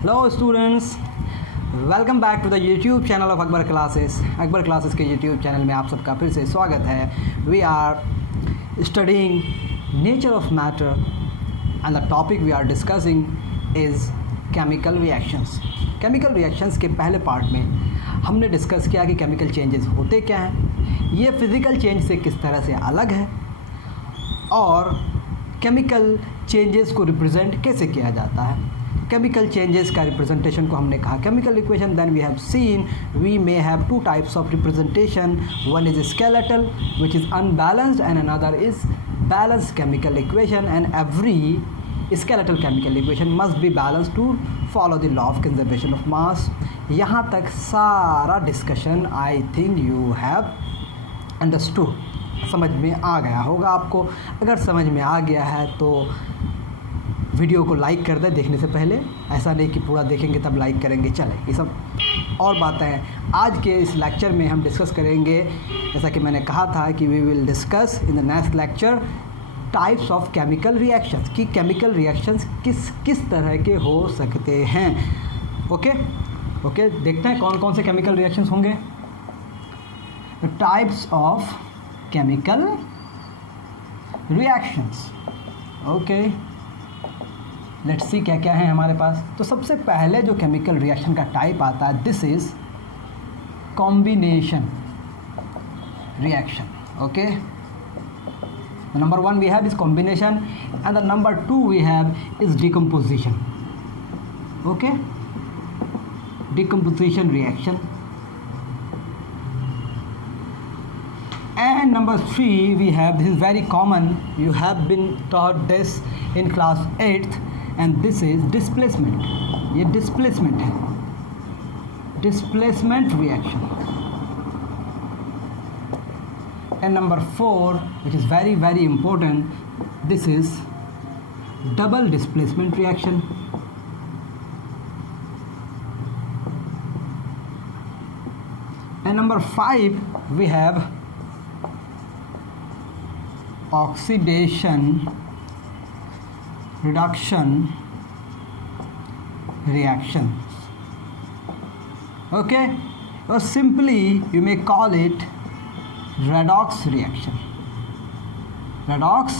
Hello students, welcome back to the YouTube channel of Akbar classes. Akbar classes के YouTube channel में आप सबका फिर से स्वागत है। We are studying nature of matter and the topic we are discussing is chemical reactions. Chemical reactions के पहले पार्ट में हमने डिस्कस किया कि केमिकल चेंजेस होते क्या हैं, ये फिज़िकल चेंज से किस तरह से अलग है और केमिकल चेंजेस को रिप्रेजेंट कैसे किया जाता है। केमिकल चेंजेस का रिप्रेजेंटेशन को हमने कहा chemical equation. Then we have seen we may have two types of representation, one is skeletal which is unbalanced and another is balanced chemical equation, and every skeletal chemical equation must be balanced to follow the law of conservation of mass। यहाँ तक सारा discussion I think you have understood, समझ में आ गया होगा आपको। अगर समझ में आ गया है तो वीडियो को लाइक कर दें देखने से पहले, ऐसा नहीं कि पूरा देखेंगे तब लाइक करेंगे। चले, ये सब और बातें हैं। आज के इस लेक्चर में हम डिस्कस करेंगे, जैसा कि मैंने कहा था कि we will discuss in the next lecture types of chemical reactions, कि केमिकल रिएक्शंस किस तरह के हो सकते हैं। ओके, देखते हैं कौन कौन से केमिकल रिएक्शंस होंगे। Types of chemical reactions. Okay, let's see क्या क्या है हमारे पास। तो सबसे पहले जो केमिकल रिएक्शन का टाइप आता है, this is combination reaction. Okay, number 1 we have is combination and the number 2 we have is decomposition। okay, decomposition reaction, and number 3 we have, this is very common, you have been taught this in class 8th, and this is displacement। ये displacement है, displacement reaction। And number 4, which is very very important, this is double displacement reaction। And number 5 we have oxidation reduction reactions। okay, or simply you may call it redox reaction। redox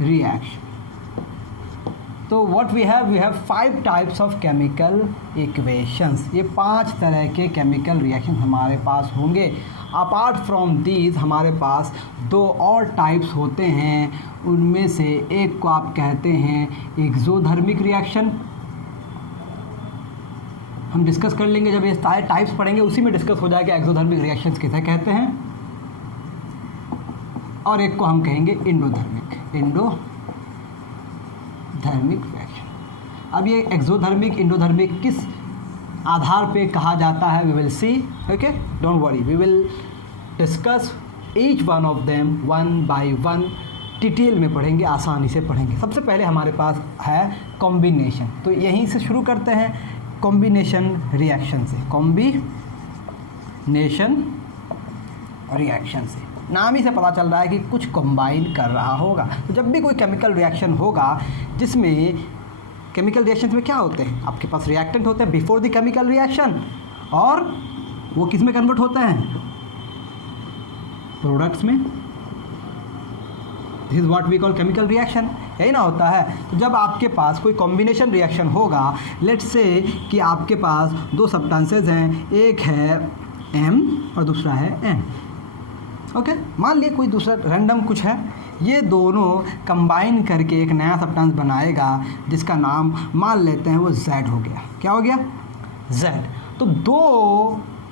reaction। तो what we have 5 types of chemical equations। ये 5 तरह के chemical reactions हमारे पास होंगे। Apart from these हमारे पास 2 और types होते हैं, उनमें से एक को आप कहते हैं एक्सोधर्मिक रिएक्शन। हम डिस्कस कर लेंगे जब ये सारे टाइप्स पढ़ेंगे, उसी में डिस्कस हो जाएगा एक्सोधर्मिक रिएक्शंस किसे कहते हैं। और एक को हम कहेंगे इंडोधर्मिक रिएक्शन। अब ये एक्सोधर्मिक इंडोधर्मिक किस आधार पे कहा जाता है, we will see. Okay, don't worry, we will discuss each one of them one by one, detail में पढ़ेंगे, आसानी से पढ़ेंगे। सबसे पहले हमारे पास है कॉम्बिनेशन, तो यहीं से शुरू करते हैं कॉम्बिनेशन रिएक्शन से। कॉम्बिनेशन रिएक्शन से नाम ही से पता चल रहा है कि कुछ कंबाइन कर रहा होगा। तो जब भी कोई केमिकल रिएक्शन होगा, जिसमें केमिकल रिएक्शंस में क्या होते हैं, आपके पास रिएक्टेंट होते हैं बिफोर द केमिकल रिएक्शन, और वो किस में कन्वर्ट होते हैं, प्रोडक्ट्स में। This is what we call chemical reaction, यही ना होता है। तो जब आपके पास कोई कॉम्बिनेशन रिएक्शन होगा, लेट्स से कि आपके पास 2 सब्सटेंसेस हैं, एक है M और दूसरा है N। ओके, मान लिए कोई दूसरा रैंडम कुछ है, ये दोनों कंबाइन करके एक नया सब्सटेंस बनाएगा जिसका नाम मान लेते हैं वो Z हो गया। क्या हो गया, Z। तो 2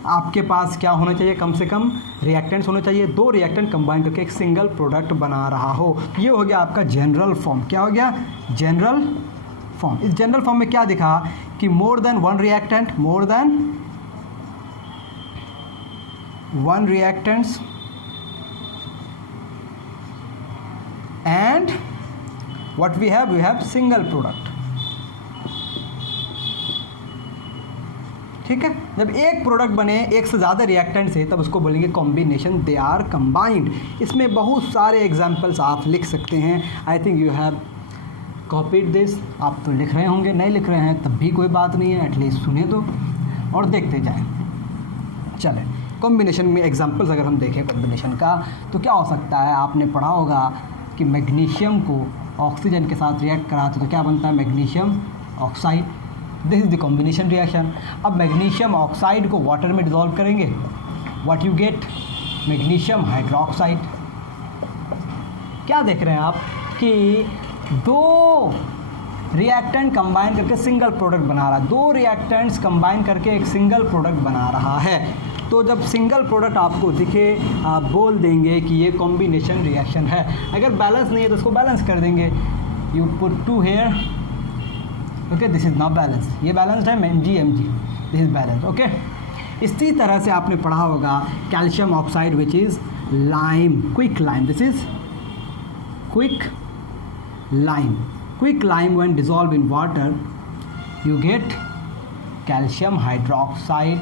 आपके पास क्या होना चाहिए, कम से कम रिएक्टेंट्स होने चाहिए। 2 रिएक्टेंट कंबाइन करके एक सिंगल प्रोडक्ट बना रहा हो। ये हो गया आपका जनरल फॉर्म। क्या हो गया, जनरल फॉर्म। इस जनरल फॉर्म में क्या दिखा कि more than one reactant, more than one reactants and what we have single product। ठीक है, जब एक प्रोडक्ट बने एक से ज़्यादा रिएक्टेंट से, तब उसको बोलेंगे कॉम्बिनेशन, दे आर कंबाइंड। इसमें बहुत सारे एग्जांपल्स आप लिख सकते हैं। I think you have copied this. आप तो लिख रहे होंगे, नहीं लिख रहे हैं तब भी कोई बात नहीं है, एटलीस्ट सुने तो और देखते जाएं। चलें, कॉम्बिनेशन में एग्जांपल्स अगर हम देखें कॉम्बिनेशन का तो क्या हो सकता है, आपने पढ़ा होगा कि मैग्नीशियम को ऑक्सीजन के साथ रिएक्ट कराते तो क्या बनता है, magnesium oxide. This is the combination reaction. अब मैग्नीशियम ऑक्साइड को वाटर में डिसॉल्व करेंगे, what you gate, magnesium hydroxide. क्या देख रहे हैं आप कि दो रिएक्टेंट कंबाइन करके सिंगल प्रोडक्ट बना रहा है, दो रिएक्टेंट्स कंबाइन करके एक सिंगल प्रोडक्ट बना रहा है। तो जब सिंगल प्रोडक्ट आपको दिखे आप बोल देंगे कि ये कॉम्बिनेशन रिएक्शन है। अगर बैलेंस नहीं है तो उसको बैलेंस कर देंगे, you put two here, okay, this is not balance, ये बैलेंस्ड है, M G, this is balance, okay. इसी तरह से आपने पढ़ा होगा calcium oxide which is lime, quick lime, this is quick lime. Quick lime when dissolve in water you get calcium hydroxide,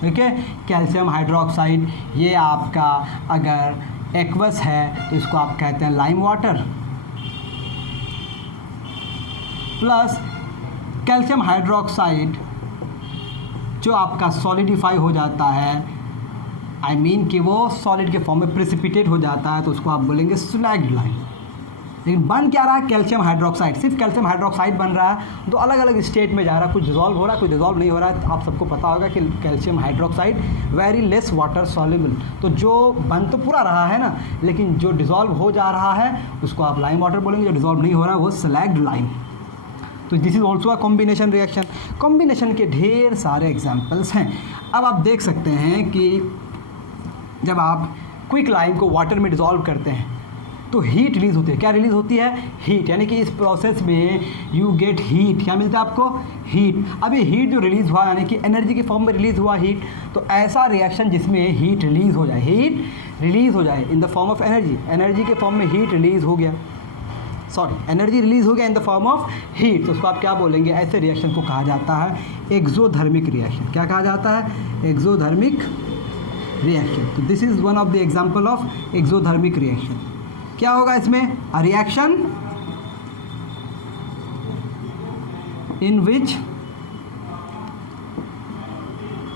okay. Calcium hydroxide ये आपका अगर एक्वस है तो इसको आप कहते हैं lime water, plus calcium hydroxide जो आपका सॉलिडिफाई हो जाता है, आई मीन कि वो सॉलिड के फॉर्म में प्रेसिपिटेट हो जाता है, तो उसको आप बोलेंगे स्लैग्ड लाइम। लेकिन बन क्या रहा है, कैल्शियम हाइड्रोक्साइड, सिर्फ कैल्शियम हाइड्रोक्साइड बन रहा है, तो अलग अलग स्टेट में जा रहा है, कुछ डिसॉल्व हो रहा है, कुछ डिसॉल्व नहीं हो रहा है। आप सबको पता होगा कि calcium hydroxide very less water soluble, तो जो बन तो पूरा रहा है ना, लेकिन जो डिसॉल्व हो जा रहा है उसको आप लाइम वाटर बोलेंगे, जो डिसॉल्व नहीं हो रहा है वो स्लैग्ड लाइम। तो this is also a combination reaction. Combination के ढेर सारे एग्जाम्पल्स हैं। अब आप देख सकते हैं कि जब आप क्विक लाइम को वाटर में डिसॉल्व करते हैं तो हीट रिलीज़ होती है। क्या रिलीज़ होती है, हीट, यानी कि इस प्रोसेस में यू गेट हीट। क्या मिलता है आपको, हीट। अब ये हीट जो रिलीज़ हुआ यानी कि एनर्जी के फॉर्म में रिलीज़ हुआ हीट, तो ऐसा रिएक्शन जिसमें हीट रिलीज़ हो जाए, हीट रिलीज़ हो जाए in the form of energy, energy के फॉर्म में हीट रिलीज़ हो गया, सॉरी एनर्जी रिलीज़ हो गया in the form of heat, तो उसको आप क्या बोलेंगे, ऐसे रिएक्शन को कहा जाता है एक्सोथर्मिक रिएक्शन। क्या कहा जाता है, एक्सोथर्मिक रिएक्शन। तो this is one of the example of exothermic reaction. क्या होगा इसमें, a reaction in which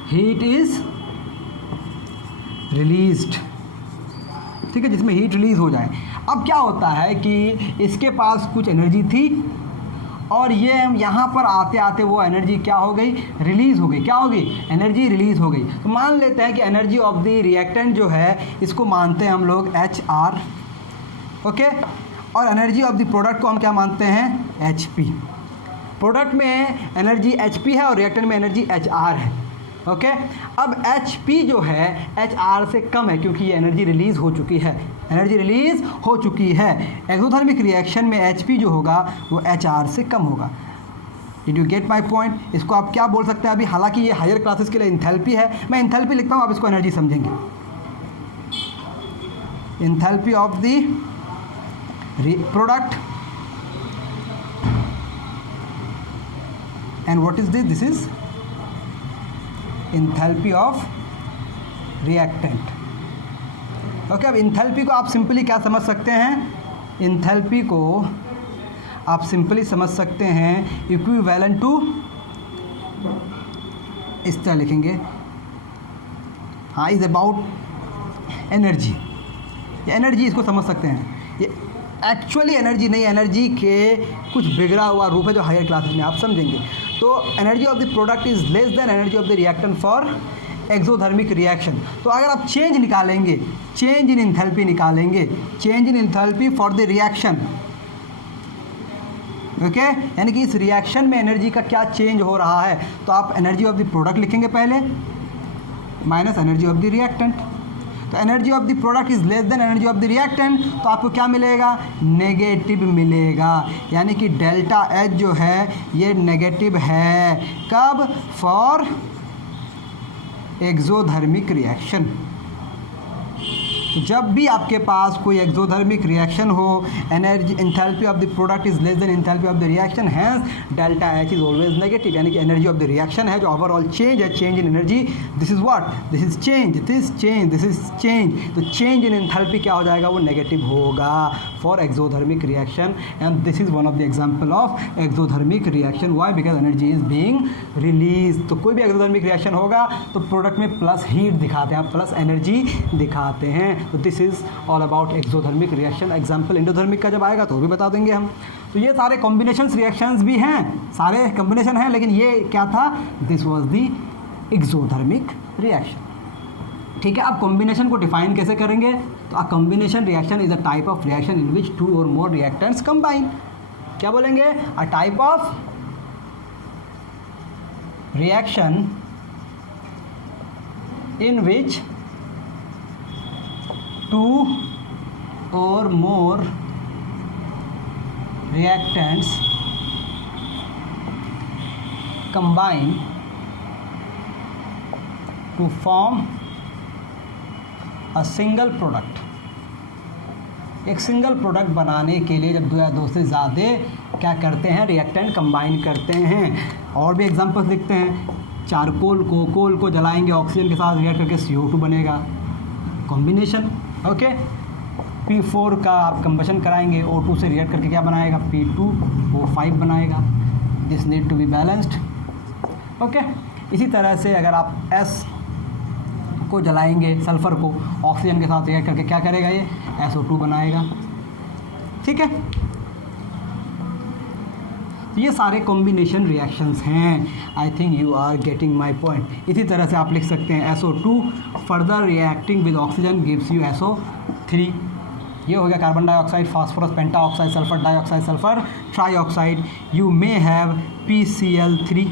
heat is released, ठीक है, जिसमें हीट रिलीज हो जाए। अब क्या होता है कि इसके पास कुछ एनर्जी थी और ये यहाँ पर आते आते वो एनर्जी क्या हो गई, रिलीज़ हो गई। क्या हो गई, एनर्जी रिलीज़ हो गई। तो मान लेते हैं कि एनर्जी ऑफ द रिएक्टेंट जो है इसको मानते हैं हम लोग HR, ओके, और एनर्जी ऑफ द प्रोडक्ट को हम क्या मानते हैं, HP। प्रोडक्ट में एनर्जी HP है और रिएक्टेंट में एनर्जी HR है, ओके। अब HP जो है HR से कम है क्योंकि ये एनर्जी रिलीज़ हो चुकी है, एनर्जी रिलीज़ हो चुकी है। एक्सोथर्मिक रिएक्शन में HP जो होगा वो HR से कम होगा। Did you get my point. इसको आप क्या बोल सकते हैं अभी, हालांकि ये हायर क्लासेस के लिए इंथैल्पी है, मैं इंथैल्पी लिखता हूँ, आप इसको एनर्जी समझेंगे। Enthalpy of the product and what is this, this is enthalpy of reactant, okay. अब इंथैल्पी को आप सिंपली क्या समझ सकते हैं, इंथैल्पी को आप सिंपली समझ सकते हैं इक्विवेलेंट टू, इस तरह लिखेंगे, हाँ, इज अबाउट एनर्जी। ये एनर्जी इसको समझ सकते हैं, ये एक्चुअली एनर्जी नहीं, एनर्जी के कुछ बिगड़ा हुआ रूप है जो हायर क्लासेस में आप समझेंगे। तो energy of the product is less than energy of the reactant for exothermic reaction. तो अगर आप चेंज निकालेंगे, चेंज इन इंथैल्पी निकालेंगे, change in enthalpy for the reaction, okay, यानी कि इस रिएक्शन में एनर्जी का क्या चेंज हो रहा है, तो आप एनर्जी ऑफ द प्रोडक्ट लिखेंगे पहले minus energy of the reactant. तो energy of the product is less than energy of the reactant, तो आपको क्या मिलेगा, नेगेटिव मिलेगा, यानी कि डेल्टा H जो है ये नेगेटिव है। कब, फॉर एक्सोथर्मिक रिएक्शन, तो जब भी आपके पास कोई एक्सोथर्मिक रिएक्शन हो, energy enthalpy of the product is less than enthalpy of the reaction, hence delta H is always negative, यानी कि एनर्जी ऑफ द रिएक्शन है जो ओवरऑल चेंज है, change in energy, this is what, this is change, this change, this is change, तो change in enthalpy क्या हो जाएगा, वो नेगेटिव होगा for exothermic reaction, and this is one of the example of exothermic reaction. Why? Because energy is being release. तो कोई भी exothermic reaction होगा तो प्रोडक्ट में प्लस हीट दिखाते हैं, प्लस एनर्जी दिखाते हैं। तो this is all about exothermic reaction. Example endothermic का जब आएगा तो भी बता देंगे हम। तो ये सारे कॉम्बिनेशंस रिएक्शंस भी हैं, सारे कॉम्बिनेशन हैं, लेकिन ये क्या था, this was the exothermic reaction. ठीक है, अब कॉम्बिनेशन को डिफाइन कैसे करेंगे, तो a combination reaction is a type of reaction in which two or more reactants combine. क्या बोलेंगे, a type of reaction in which two or more reactants combine to form a single product। एक single product बनाने के लिए जब दो या दो से ज़्यादा क्या करते हैं, रिएक्टेंट कंबाइन करते हैं। और भी एग्जांपल्स लिखते हैं, चारकोल को, कोल को जलाएंगे, ऑक्सीजन के साथ रिएक्ट करके CO2 बनेगा, कॉम्बिनेशन। ओके, P4 का आप कंबशन कराएंगे, O2 से रिएक्ट करके क्या बनाएगा, P2O5 बनाएगा। This need to be balanced. Okay, इसी तरह से अगर आप S को जलाएंगे, सल्फर को ऑक्सीजन के साथ रिएक्ट करके क्या करेगा, ये SO2 बनाएगा। ठीक है, ये सारे कॉम्बिनेशन रिएक्शंस हैं। I think you are getting my point. इसी तरह से आप लिख सकते हैं SO2 further reacting with oxygen gives you SO3। ये हो गया carbon dioxide, phosphorus pentaoxide, sulphur dioxide, sulphur trioxide. You may have PCl3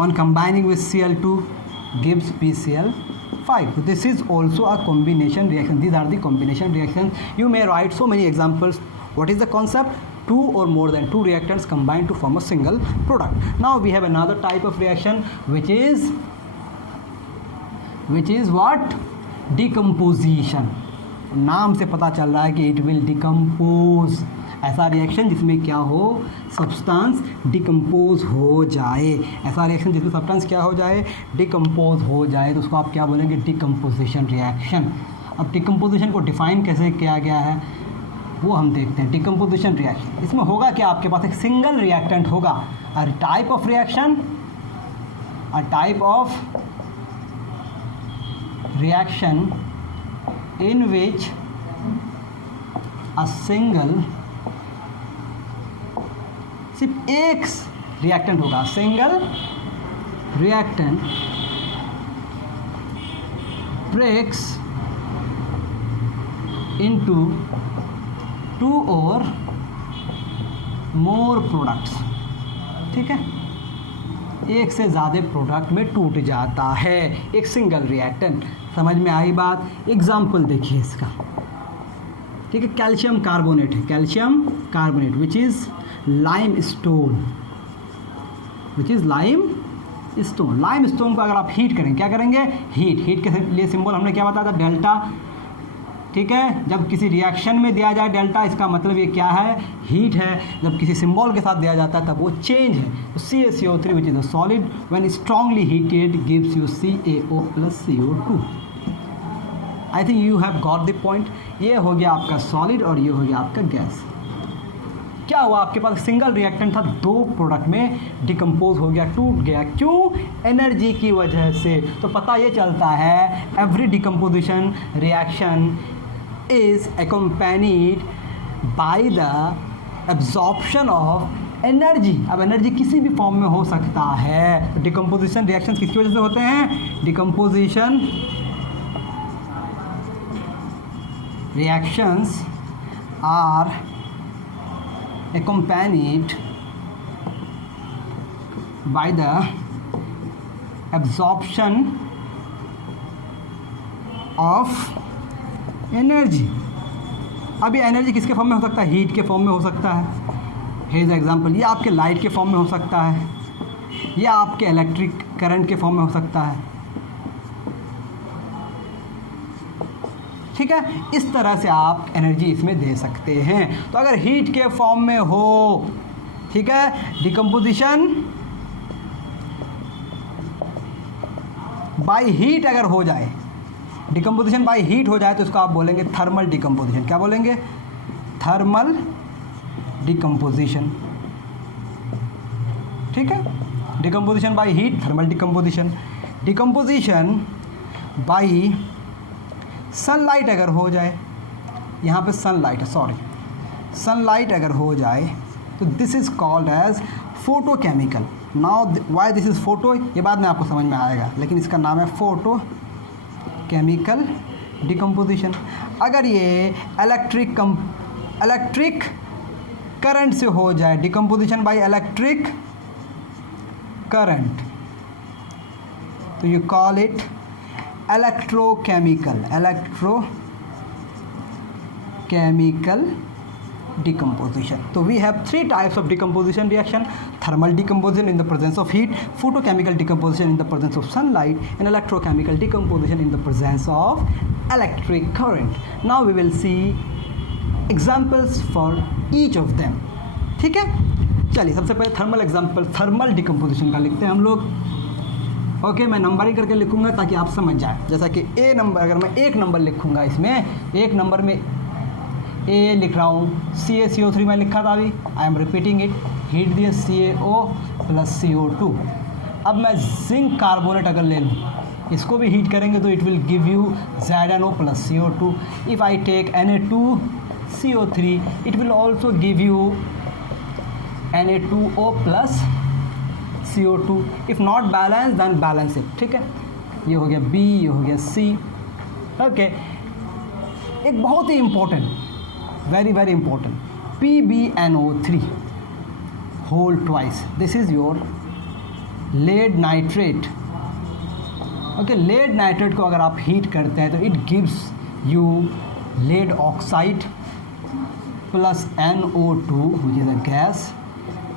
on combining with Cl2 gives PCl5. So this is also a combination reaction. These are the combination reactions. You may write so many examples. What is the concept? Two or more than two reactants combine to form a single product. Now we have another type of reaction which is what? Decomposition. नाम से पता चल रहा है कि it will decompose। ऐसा reaction जिसमें क्या हो, सब्सटेंस डिकम्पोज हो जाए। ऐसा रिएक्शन जिसमें सब्सटेंस क्या हो जाए, डिकम्पोज हो जाए, तो उसको आप क्या बोलेंगे, डिकम्पोजिशन रिएक्शन। अब डिकम्पोजिशन को डिफाइन कैसे किया गया है वो हम देखते हैं। डिकम्पोजिशन रिएक्शन, इसमें होगा कि आपके पास एक सिंगल रिएक्टेंट होगा, a type of reaction, a type of reaction in which a single, सिर्फ एक रिएक्टेंट होगा, single reactant breaks into two or more products. ठीक है, एक से ज़्यादा प्रोडक्ट में टूट जाता है एक सिंगल रिएक्टेंट। समझ में आई बात? एग्जाम्पल देखिए इसका। ठीक है, कैल्शियम कार्बोनेट है, calcium carbonate which is lime stone, which is lime stone. Lime stone को अगर आप हीट करेंगे, क्या करेंगे, हीट के लिए सिंबल हमने क्या बताया था, डेल्टा। ठीक है, जब किसी रिएक्शन में दिया जाए डेल्टा, इसका मतलब ये क्या है, हीट है। जब किसी सिंबल के साथ दिया जाता है तब वो चेंज है। तो CaCO3 which is a solid when strongly heated gives you CaO plus CO2। I think you have got the point. ये हो गया आपका सॉलिड और ये हो गया आपका गैस। क्या हुआ, आपके पास सिंगल रिएक्टेंट था, दो प्रोडक्ट में डिकम्पोज हो गया, टूट गया। क्यों? एनर्जी की वजह से। तो पता ये चलता है every decomposition reaction is accompanied by the absorption of energy। अब एनर्जी किसी भी फॉर्म में हो सकता है। डिकम्पोजिशन रिएक्शंस किसकी वजह से होते हैं, decomposition reactions are accompanied by the absorption of energy। अब ये एनर्जी किसके फॉर्म में हो सकता है, हीट के फॉर्म में हो सकता है। हियर इज एग्जांपल, ये आपके लाइट के फॉर्म में हो सकता है, या आपके इलेक्ट्रिक करंट के फॉर्म में हो सकता है। ठीक है, इस तरह से आप एनर्जी इसमें दे सकते हैं। तो अगर हीट के फॉर्म में हो, ठीक है, डिकम्पोजिशन बाय हीट अगर हो जाए, डिकम्पोजिशन बाय हीट हो जाए तो इसको आप बोलेंगे थर्मल डिकम्पोजिशन। क्या बोलेंगे? Thermal decomposition. ठीक है, decomposition by heat, thermal decomposition. Decomposition bye sunlight अगर हो जाए, यहाँ पे सनलाइट है, सॉरी, सनलाइट अगर हो जाए तो this is called as photochemical. Now why this is photo, ये बाद में आपको समझ में आएगा, लेकिन इसका नाम है फोटो केमिकल डिकम्पोजिशन। अगर ये इलेक्ट्रिक करंट से हो जाए, डिकम्पोजिशन बाय इलेक्ट्रिक करंट, तो you call it electrochemical decomposition. So we have three types of decomposition reaction: thermal decomposition in the presence of heat, photochemical decomposition in the presence of sunlight, and electrochemical decomposition in the presence of electric current. Now we will see examples for each of them. ठीक है, चलिए सबसे पहले thermal example, thermal decomposition का लिखते हैं हम लोग। ओके, मैं नंबरिंग करके लिखूंगा ताकि आप समझ जाए। जैसा कि ए नंबर, अगर मैं एक नंबर लिखूंगा इसमें, एक नंबर में ए लिख रहा हूँ, CaCO3 मैं लिखा था अभी, I am repeating it, heat दिए CaO प्लस CO2। अब मैं जिंक कार्बोनेट अगर ले लूँ, इसको भी हीट करेंगे तो it will give you ZnO plus CO2। If I take Na2CO3 it will also give you Na2O plus CO2। If not balance then balance it. ठीक है, ये हो गया B, ये हो गया C। ओके, एक बहुत ही important, very very important, PbNO3 whole twice, this is your lead nitrate. Okay, lead nitrate को अगर आप हीट करते हैं तो it gives you lead oxide plus NO2 which is a gas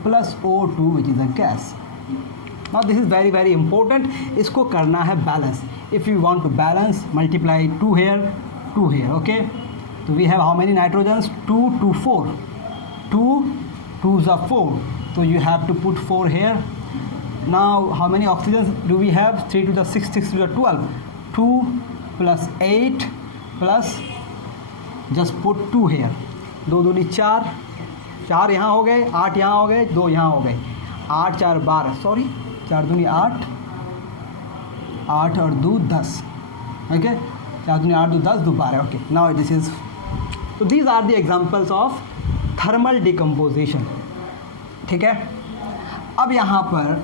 plus O2 which is a gas. Now this is very very important. इसको करना है balance. If you want to balance, multiply 2 here, 2 here. Okay. So we have how many nitrogens? 2, 2, 4. 2, 2s are 4. So you have to put 4 here. Now how many oxygens do we have? 3 to the 6, 6 to the 12. 2 plus 8 plus, just put 2 here. 2 दूनी 4, 4 यहाँ हो गए, 8 यहाँ हो गए, 2 यहाँ हो गए, 8 4 12, सॉरी 4 दूनी 8, 8 और 2 10। ओके, 4 दूनी 8, 2 10, 2 12। ओके, नाउ दिस इज, तो these are the examples of thermal decomposition. ठीक है, अब यहाँ पर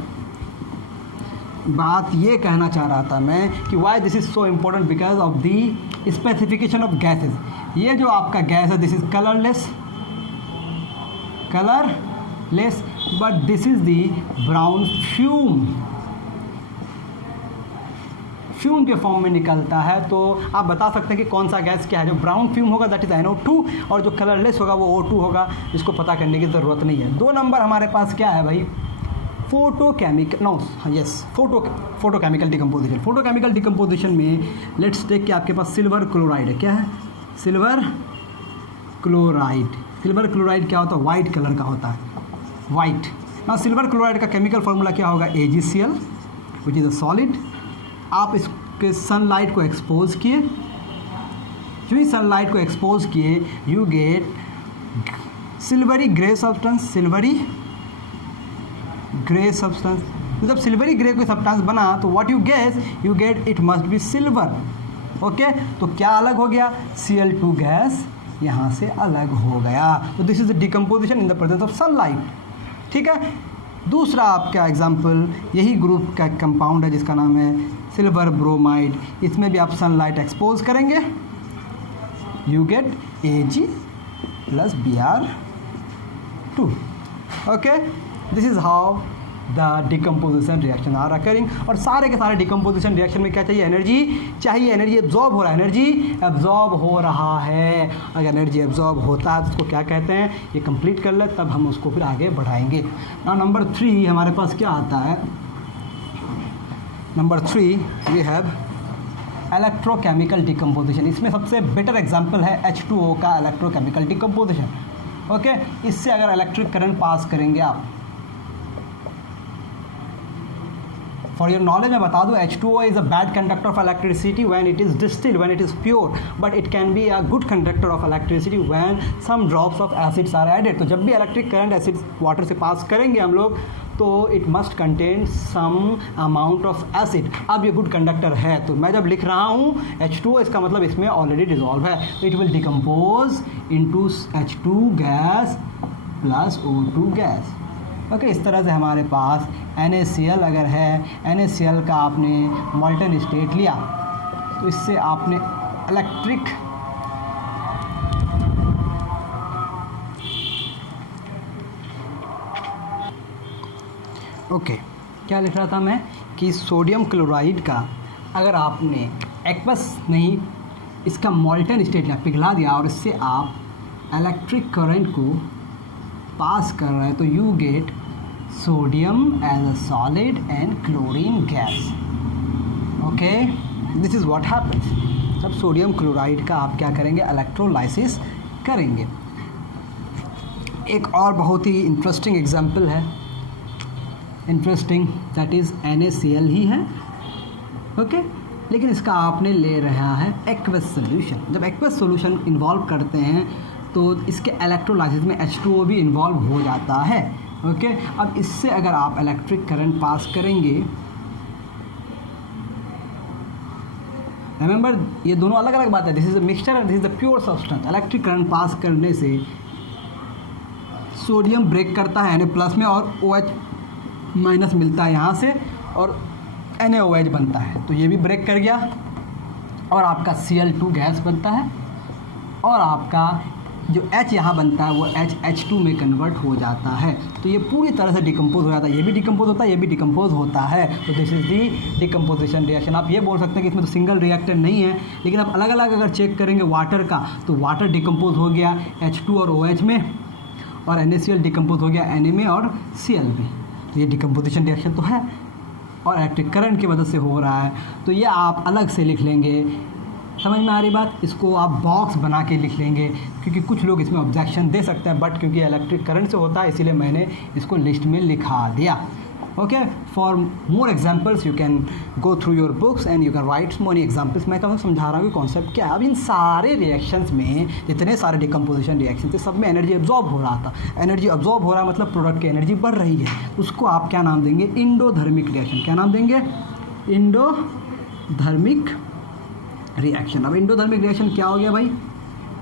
बात ये कहना चाह रहा था मैं कि why this is so important, because of the specification of gases. ये जो आपका गैस है, this is colourless, but this is the brown fume, fume के फॉर्म में निकलता है। तो आप बता सकते हैं कि कौन सा गैस क्या है। जो ब्राउन फ्यूम होगा दैट इज NO2, और जो कलरलेस होगा वो O2 होगा, जिसको पता करने की ज़रूरत नहीं है। 2 नंबर हमारे पास क्या है भाई? Photochemical, no yes, photochemical decomposition. Photochemical decomposition में लेट्स टेक कि आपके पास सिल्वर क्लोराइड है। क्या है? Silver chloride. सिल्वर क्लोराइड क्या होता है? वाइट कलर का होता है, वाइट ना। सिल्वर क्लोराइड का केमिकल फार्मूला क्या होगा? AgCl which is a solid. आप इसके सनलाइट को एक्सपोज किए, जो ही सनलाइट को एक्सपोज किए you get silvery grey substance, silvery grey substance. तो जब सिल्वरी ग्रे कोई सब्सटेंस बना तो what you get it must be silver. Okay, तो क्या अलग हो गया? Cl2 गैस यहाँ से अलग हो गया। तो this is the decomposition in the presence of sunlight. ठीक है, दूसरा आपका एग्जाम्पल यही ग्रुप का कंपाउंड है जिसका नाम है सिल्वर ब्रोमाइड। इसमें भी आप सनलाइट एक्सपोज करेंगे, you get Ag plus Br2। Okay, this is how the decomposition reaction are occurring. और सारे के सारे डिकम्पोजिशन रिएक्शन में क्या चाहिए? एनर्जी चाहिए। एनर्जी एब्जॉर्ब हो रहा है, एनर्जी एब्जॉर्ब हो रहा है। अगर एनर्जी एब्जॉर्ब होता है तो उसको क्या कहते हैं? ये कंप्लीट कर ले, तब हम उसको फिर आगे बढ़ाएंगे। नाउ नंबर 3 हमारे पास क्या आता है? Number 3 we have electrochemical decomposition. इसमें सबसे बेटर एग्जांपल है H2O का इलेक्ट्रोकेमिकल डिकम्पोजिशन। ओके, इससे अगर इलेक्ट्रिक करंट पास करेंगे आप, फॉर योर नॉलेज मैं बता दूं, H2O is a bad conductor of electricity when it is distilled, when it is pure, but it can be a good conductor of electricity when some drops of acids are added. तो जब भी electric current acid water से पास करेंगे हम लोग, तो it must contain some amount of acid. अब ये गुड कंडक्टर है, तो मैं जब लिख रहा हूँ H2O, इसका मतलब इसमें ऑलरेडी डिजॉल्व है, it will decompose into H2 gas plus O2 gas. Okay, इस तरह से हमारे पास NaCl अगर है, NaCl का आपने मॉल्टन स्टेट लिया, तो इससे आपने इलेक्ट्रिक क्या लिख रहा था मैं कि सोडियम क्लोराइड का अगर आपने एक्वस नहीं, इसका मॉल्टन स्टेट लिया, पिघला दिया, और इससे आप इलेक्ट्रिक करंट को पास कर रहे हैं, तो you get sodium as a solid and chlorine gas. Okay, this is what happens जब सोडियम क्लोराइड का आप क्या करेंगे, इलेक्ट्रोलाइसिस करेंगे। एक और बहुत ही इंटरेस्टिंग एग्जांपल है, इंटरेस्टिंग, दैट इज़ NaCl ही है। ओके, लेकिन इसका आपने ले रहा है एक्वस सोल्यूशन। जब एक्वस सोल्यूशन इन्वॉल्व करते हैं तो इसके इलेक्ट्रोलाइसिस में H2O भी इन्वॉल्व हो जाता है। ओके, अब इससे अगर आप इलेक्ट्रिक करंट पास करेंगे, रिमेंबर ये दोनों अलग अलग बात है, this is a mixture and this is a pure substance. Electric current pass करने से सोडियम ब्रेक करता है Na+ में, और OH- मिलता है यहाँ से, और NaOH बनता है, तो ये भी ब्रेक कर गया, और आपका Cl2 गैस बनता है, और आपका जो H यहाँ बनता है वो H2 में कन्वर्ट हो जाता है। तो ये पूरी तरह से डिकम्पोज हो जाता है, ये भी डिकम्पोज होता है, ये भी डिकम्पोज होता है। तो this is the decomposition reaction. आप ये बोल सकते हैं कि इसमें तो सिंगल रिएक्टर नहीं है, लेकिन आप अलग अलग अगर चेक करेंगे वाटर का, तो वाटर डिकम्पोज हो गया H2 और OH में, और NaCl डिकम्पोज हो गया Na में और Cl में। तो ये डिकम्पोजिशन रिएक्शन तो है, और इलेक्ट्रिक करंट की वजह से हो रहा है। तो ये आप अलग से लिख लेंगे, समझ में आ रही बात। इसको आप बॉक्स बना के लिख लेंगे, क्योंकि कुछ लोग इसमें ऑब्जेक्शन दे सकते हैं, बट क्योंकि इलेक्ट्रिक करंट से होता है इसीलिए मैंने इसको लिस्ट में लिखा दिया। Okay, for more examples you can go through your books and you can write many examples. मैं कहूँ समझा रहा हूँ कि कॉन्सेप्ट क्या है। अब इन सारे रिएक्शंस में जितने सारे डिकम्पोजिशन रिएक्शन थे, सब में एनर्जी एब्जॉर्ब हो रहा था। एनर्जी एब्जॉर्ब हो रहा है मतलब प्रोडक्ट की एनर्जी बढ़ रही है। उसको आप क्या नाम देंगे, इंडोधर्मिक रिएक्शन। क्या नाम देंगे, इंडोधर्मिक रिएक्शन। अब इंडोधर्मिक रिएक्शन क्या हो गया भाई,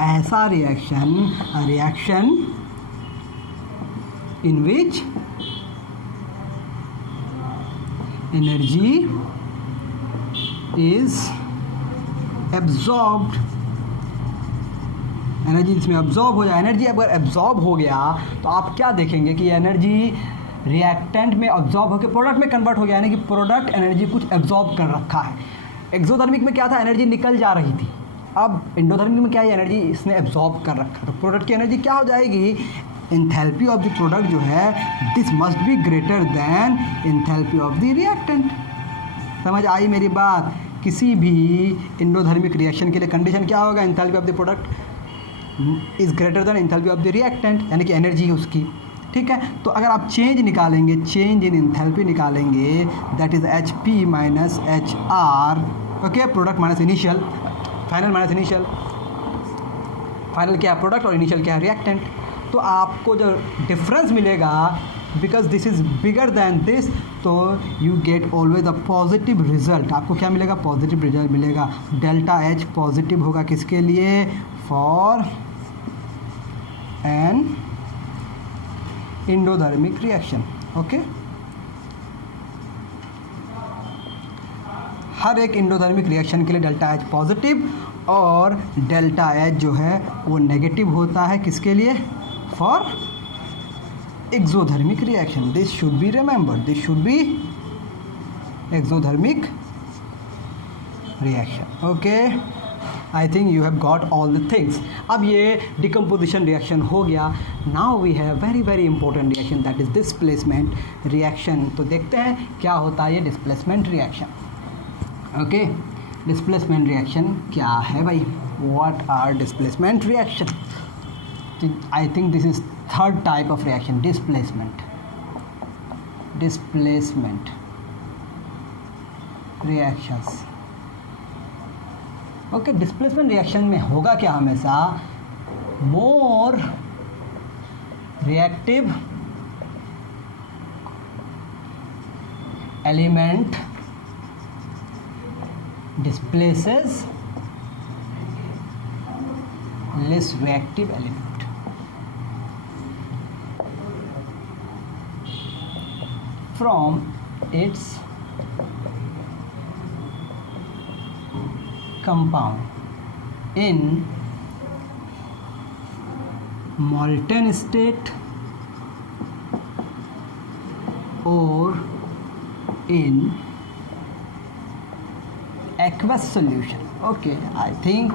ऐसा reaction in which energy is absorbed, energy इसमें एब्जॉर्ब हो जाए। एनर्जी अगर एब्जॉर्ब हो गया तो आप क्या देखेंगे कि एनर्जी रिएक्टेंट में एब्जॉर्ब होकर प्रोडक्ट में कन्वर्ट हो गया, यानी कि प्रोडक्ट एनर्जी कुछ एब्जॉर्ब कर रखा है। एक्सोथर्मिक में क्या था, एनर्जी निकल जा रही थी। अब इंडोथर्मिक में क्या है, एनर्जी इसने एब्जॉर्ब कर रखा। तो प्रोडक्ट की एनर्जी क्या हो जाएगी, एंथैल्पी ऑफ द प्रोडक्ट जो है, this must be greater than enthalpy of the reactant. समझ आई मेरी बात। किसी भी इंडोथर्मिक रिएक्शन के लिए कंडीशन क्या होगा, enthalpy of the product is greater than enthalpy of the reactant, यानी कि एनर्जी उसकी। ठीक है, तो अगर आप चेंज निकालेंगे, चेंज इन एंथैल्पी निकालेंगे, that is HP minus HR। Okay, product minus initial, final minus initial. Final क्या है, प्रोडक्ट, और इनिशियल क्या है, रिएक्टेंट। तो आपको जो डिफरेंस मिलेगा, because this is bigger than this, तो you get always a positive result. आपको क्या मिलेगा, पॉजिटिव रिजल्ट मिलेगा। डेल्टा H पॉजिटिव होगा किसके लिए, for an endothermic reaction. Okay, हर एक इंडोथर्मिक रिएक्शन के लिए डेल्टा H पॉजिटिव और डेल्टा H जो है वो नेगेटिव होता है, किसके लिए, for exothermic reaction. This should be remembered, this should be exothermic reaction. Okay, I think you have got all the things. अब ये डिकम्पोजिशन रिएक्शन हो गया। Now we have very very important reaction, that is displacement reaction. तो देखते हैं क्या होता है ये displacement reaction. Okay, displacement reaction क्या है भाई? What are displacement reaction? I think this is third type of reaction, displacement reactions. Okay, displacement reaction में होगा क्या? हमेशा more reactive element displaces less reactive element. From its compound in molten state or in aqueous solution. Okay, I think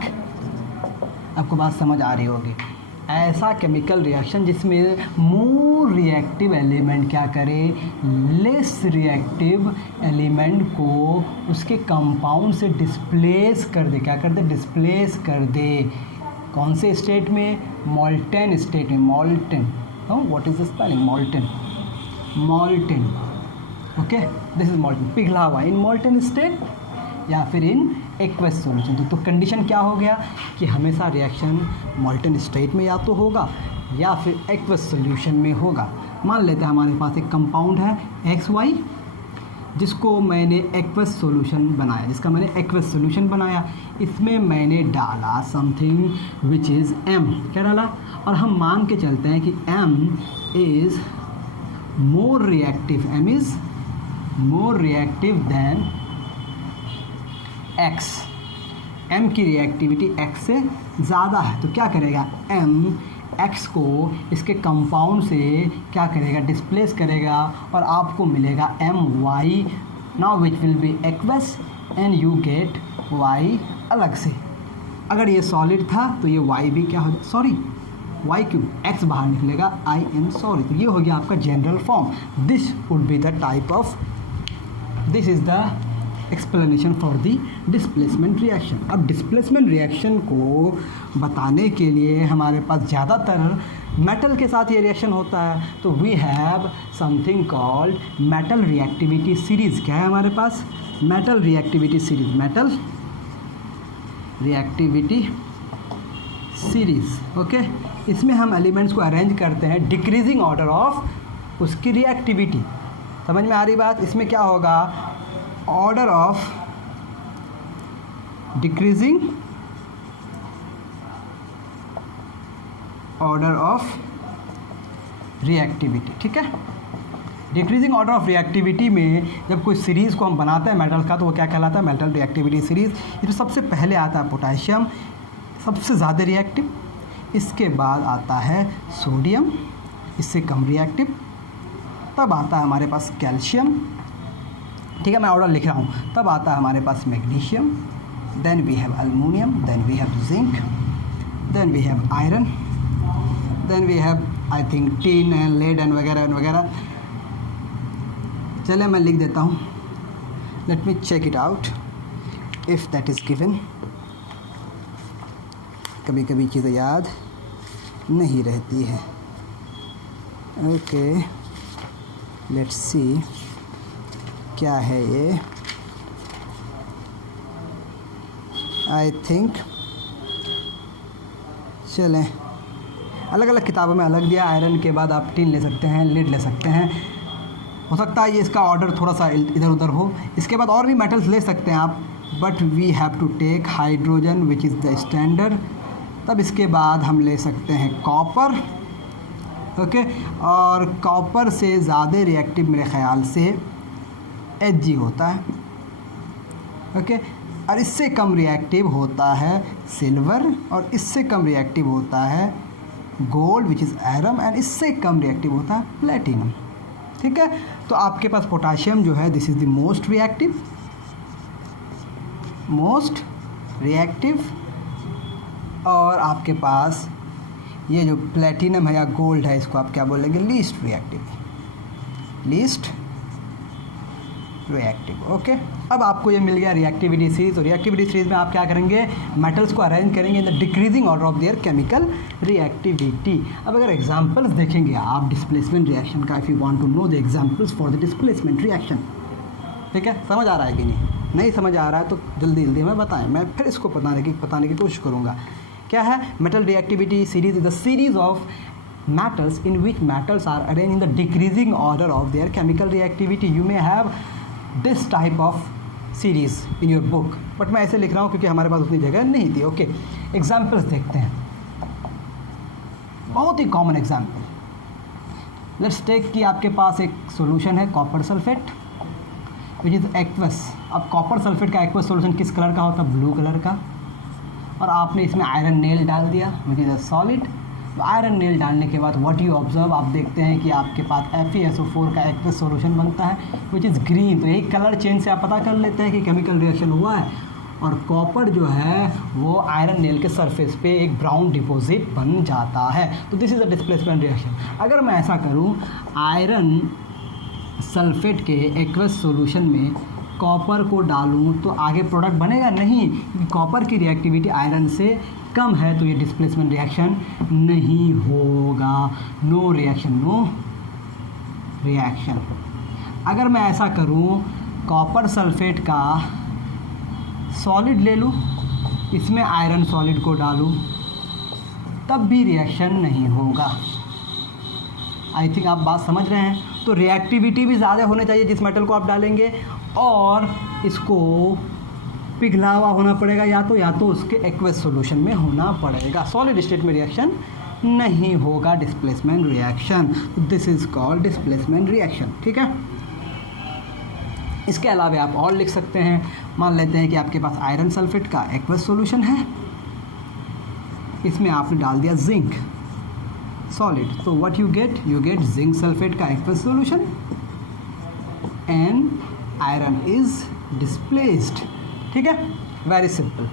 आपको बात समझ आ रही होगी। ऐसा केमिकल रिएक्शन जिसमें मोर रिएक्टिव एलिमेंट क्या करे, लेस रिएक्टिव एलिमेंट को उसके कंपाउंड से डिस्प्लेस कर दे। क्या कर दे? डिस्प्लेस कर दे। कौन से स्टेट में? मॉल्टेन स्टेट में। Molten, what is the spelling? Molten. Okay, this is molten, पिघला हुआ। इन मॉल्टेन स्टेट या फिर इन एक्वस सॉल्यूशन। तो कंडीशन क्या हो गया कि हमेशा रिएक्शन मॉल्टेन स्टेट में या तो होगा या फिर एक्वस सॉल्यूशन में होगा। मान लेते हैं हमारे पास एक कंपाउंड है XY, जिसको मैंने एक्वस सॉल्यूशन बनाया, इसमें मैंने डाला समथिंग विच इज़ M। क्या डाला? और हम मान के चलते हैं कि M is more reactive, M is more reactive than X। M की रिएक्टिविटी X से ज़्यादा है, तो क्या करेगा? M X को इसके कंपाउंड से क्या करेगा? डिस्प्लेस करेगा और आपको मिलेगा My, now which will be aqueous and you get Y अलग से। अगर ये सॉलिड था तो ये Y भी क्या हो, सॉरी Y क्यों, X बाहर निकलेगा, I am सॉरी। तो ये हो गया आपका general form. This would be the type of, this is the explanation for the displacement reaction. अब डिस्प्लेसमेंट रिएक्शन को बताने के लिए हमारे पास ज़्यादातर मेटल के साथ ये रिएक्शन होता है, तो we have something called metal reactivity series. क्या है हमारे पास? Metal reactivity series, metal reactivity series. Okay, इसमें हम एलिमेंट्स को अरेंज करते हैं डिक्रीजिंग ऑर्डर ऑफ उसकी रिएक्टिविटी। समझ में आ रही बात? इसमें क्या होगा? Order of decreasing order of reactivity. ठीक है, डिक्रीजिंग ऑर्डर ऑफ रिएक्टिविटी में जब कोई सीरीज़ को हम बनाते हैं मेटल का, तो वो क्या कहलाता है? Metal reactivity series. इसमें सबसे पहले आता है पोटेशियम, सबसे ज़्यादा रिएक्टिव। इसके बाद आता है सोडियम, इससे कम रिएक्टिव। तब आता है हमारे पास कैल्शियम। ठीक है, मैं ऑर्डर लिख रहा हूँ। तब आता है हमारे पास magnesium, then we have aluminium, then we have zinc, then we have iron, then we have I think tin and lead and वगैरह। चलिए मैं लिख देता हूँ, let me check it out if that is given. कभी कभी चीज़ें याद नहीं रहती है। ओके, लेट्स सी क्या है ये। आई थिंक चलें, अलग अलग किताबों में अलग दिया। आयरन के बाद आप टिन ले सकते हैं, लीड ले सकते हैं। हो सकता है ये इसका ऑर्डर थोड़ा सा इधर उधर हो। इसके बाद और भी मेटल्स ले सकते हैं आप, but we have to take hydrogen which is the standard. तब इसके बाद हम ले सकते हैं कॉपर। ओके, और कॉपर से ज़्यादा रिएक्टिव मेरे ख़्याल से Hg होता है। ओके, और इससे कम रिएक्टिव होता है सिल्वर, और इससे कम रिएक्टिव होता है gold which is iron, and इससे कम रिएक्टिव होता है प्लेटिनम। ठीक है, तो आपके पास पोटाशियम जो है this is the most reactive, और आपके पास ये जो प्लेटिनम है या गोल्ड है, इसको आप क्या बोलेंगे? Least reactive. ओके, अब आपको ये मिल गया रिएक्टिविटी सीरीज। तो रिएक्टिविटी सीरीज में आप क्या करेंगे, मेटल्स को अरेंज करेंगे in the decreasing order of their chemical reactivity. अब अगर एग्जांपल्स देखेंगे आप डिस्प्लेसमेंट रिएक्शन का, if you want to know the examples for the displacement reaction, ठीक है, समझ आ रहा है कि नहीं समझ आ रहा है तो जल्दी जल्दी हमें बताएं, मैं फिर इसको बताने की कोशिश करूँगा। क्या है metal reactivity series? Is the series of metals in which metals are arranged in the decreasing order of their chemical reactivity. You may have this type of series in your book, but मैं ऐसे लिख रहा हूँ क्योंकि हमारे पास उतनी जगह नहीं थी। ओके, एग्जाम्पल्स देखते हैं, बहुत ही कॉमन एग्जाम्पल। लेट्स टेक कि आपके पास एक सॉल्यूशन है copper sulphate which is aqueous. अब कॉपर सल्फेट का एक्वस सॉल्यूशन किस कलर का होता है? ब्लू कलर का। और आपने इसमें आयरन नेल डाल दिया which is a solid. Iron nail डालने के बाद व्हाट यू ऑब्जर्व, आप देखते हैं कि आपके पास FeSO4 का एक्वस सॉल्यूशन बनता है विच इज़ ग्रीन। तो एक कलर चेंज से आप पता कर लेते हैं कि केमिकल रिएक्शन हुआ है। और कॉपर जो है वो आयरन नेल के सरफेस पे एक ब्राउन डिपॉजिट बन जाता है। तो this is a displacement reaction. अगर मैं ऐसा करूँ, आयरन सल्फेट के एक्वस सॉल्यूशन में कॉपर को डालूँ तो आगे प्रोडक्ट बनेगा नहीं, क्योंकि कॉपर की रिएक्टिविटी आयरन से कम है, तो ये डिस्प्लेसमेंट रिएक्शन नहीं होगा। No reaction. अगर मैं ऐसा करूं, कॉपर सल्फेट का सॉलिड ले लूं, इसमें आयरन सॉलिड को डालूं, तब भी रिएक्शन नहीं होगा। आई थिंक आप बात समझ रहे हैं। तो रिएक्टिविटी भी ज़्यादा होनी चाहिए जिस मेटल को आप डालेंगे, और इसको पिघला हुआ होना पड़ेगा, या तो उसके एक्वस सॉल्यूशन में होना पड़ेगा। सॉलिड स्टेट में रिएक्शन नहीं होगा displacement reaction. This is called displacement reaction, ठीक है। इसके अलावा आप और लिख सकते हैं। मान लेते हैं कि आपके पास आयरन सल्फेट का एक्वस सॉल्यूशन है, इसमें आपने डाल दिया जिंक सॉलिड, तो what you get zinc sulphate का aqueous solution and iron is displaced, ठीक है। Very simple.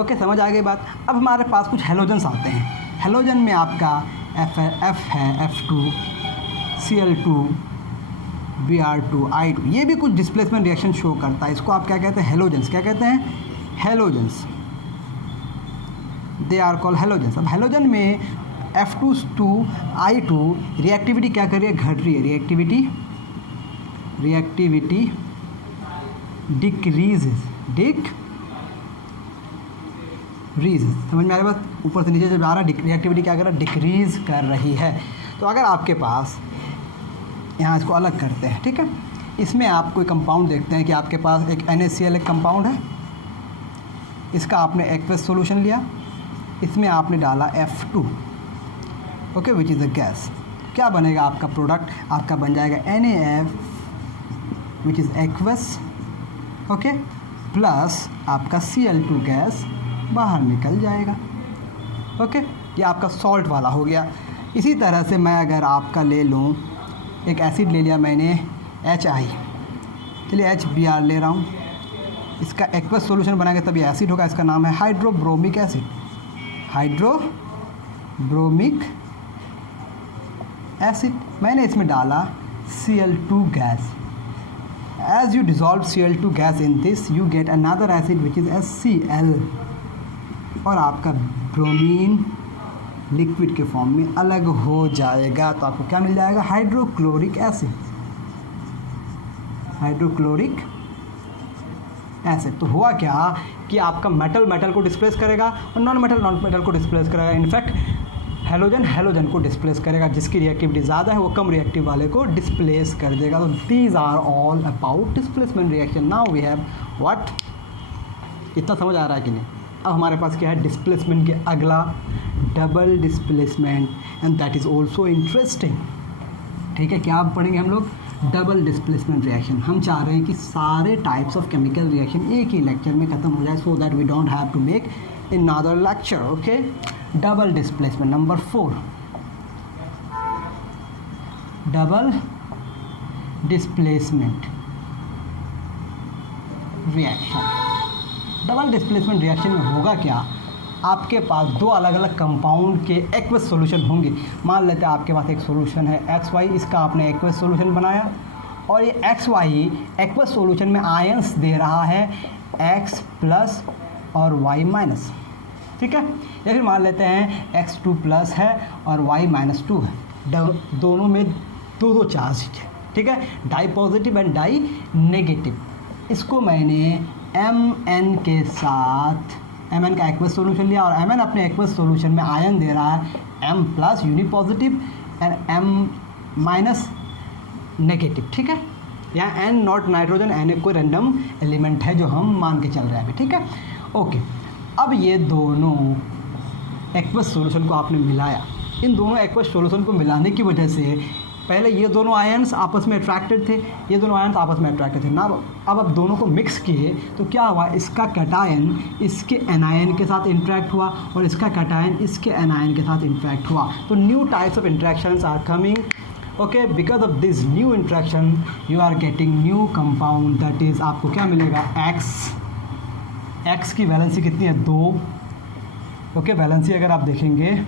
ओके, समझ आ गई बात। अब हमारे पास कुछ हेलोजन्स आते हैं। हेलोजन में आपका F है, F2, Cl2, Br2, I2, ये भी कुछ डिस्प्लेसमेंट रिएक्शन शो करता है। इसको आप क्या कहते हैं? हेलोजन्स। क्या कहते हैं? Halogens. They are called halogens. अब हेलोजन में F2 I2 रिएक्टिविटी क्या कर रही है? घट रही है। Reactivity decreases. समझ में आ रही बात? ऊपर से नीचे जब जा रहा है, रिएक्टिविटी क्या कर रहा है? डिक्रीज कर रही है। तो अगर आपके पास, यहाँ इसको अलग करते हैं, ठीक है, इसमें आप कोई कंपाउंड देखते हैं कि आपके पास एक NaCl एक कंपाउंड है, इसका आपने एक्वस सॉल्यूशन लिया, इसमें आपने डाला F2, okay, which is a gas. क्या बनेगा आपका प्रोडक्ट? आपका बन जाएगा NaF which is aqueous, okay, plus आपका Cl2 गैस बाहर निकल जाएगा। ओके, ये आपका सॉल्ट वाला हो गया। इसी तरह से मैं अगर आपका ले लूँ, एक एसिड ले लिया मैंने HI, चलिए HBr ले रहा हूँ, इसका एक्वस सॉल्यूशन बनाएंगे तब ये एसिड होगा। इसका नाम है हाइड्रोब्रोमिक एसिड। Hydrobromic acid. मैंने इसमें डाला Cl2 gas. As you dissolve Cl2 gas in this, you get another acid which is HCl, और आपका ब्रोमीन लिक्विड के फॉर्म में अलग हो जाएगा। तो आपको क्या मिल जाएगा? Hydrochloric acid. तो हुआ क्या कि आपका मेटल को डिस्प्लेस करेगा और नॉन मेटल को डिस्प्लेस करेगा। इनफैक्ट हेलोजन को डिस्प्लेस करेगा। जिसकी रिएक्टिविटी ज़्यादा है वो कम रिएक्टिव वाले को डिस्प्लेस कर देगा। तो these are all about displacement reaction. Now we have what? इतना समझ आ रहा है कि नहीं? अब हमारे पास क्या है? डिस्प्लेसमेंट के अगला double displacement, and that is also interesting, ठीक है। क्या पढ़ेंगे हम लोग? Double displacement reaction. हम चाह रहे हैं कि सारे टाइप्स ऑफ केमिकल रिएक्शन एक ही लेक्चर में ख़त्म हो जाए, so that we don't have to make another lecture, okay? Double displacement, number 4. Double displacement reaction. Double displacement reaction में होगा क्या? आपके पास दो अलग अलग कंपाउंड के एक्वस सॉल्यूशन होंगे। मान लेते हैं आपके पास एक सॉल्यूशन है XY, इसका आपने एक्वस सॉल्यूशन बनाया, और ये एक्स वाई एक्वस सॉल्यूशन में आयंस दे रहा है एक्स प्लस और वाई माइनस, ठीक है। या फिर मान लेते हैं x2 प्लस है और y माइनस 2 है, दोनों में दो चार्ज है, ठीक है, di positive and di negative. इसको मैंने Mn के साथ Mn का एक्वस सॉल्यूशन लिया और Mn अपने एक्वस सॉल्यूशन में आयन दे रहा है M plus unipositive and M minus negative, ठीक है। यहाँ N नॉट नाइट्रोजन, N एक कोई रैंडम एलिमेंट है जो हम मान के चल रहे हैं अभी, ठीक है, ओके। अब ये दोनों एक्वस सॉल्यूशन को आपने मिलाया, इन दोनों एक्वस सॉल्यूशन को मिलाने की वजह से पहले ये दोनों आयन्स आपस में अट्रैक्टेड थे, ये दोनों आयन्स आपस में अट्रैक्टेड थे ना। अब दोनों को मिक्स किए तो क्या हुआ, इसका कैटायन इसके एनायन के साथ इंटरेक्ट हुआ और इसका कैटायन इसके एनायन के साथ इंटरेक्ट हुआ। तो new types of interactions are coming, okay. Because of this new interaction you are getting new compound, that is आपको क्या मिलेगा, एक्स की वैलेंसी कितनी है, 2, ओके। वैलेंसी अगर आप देखेंगे,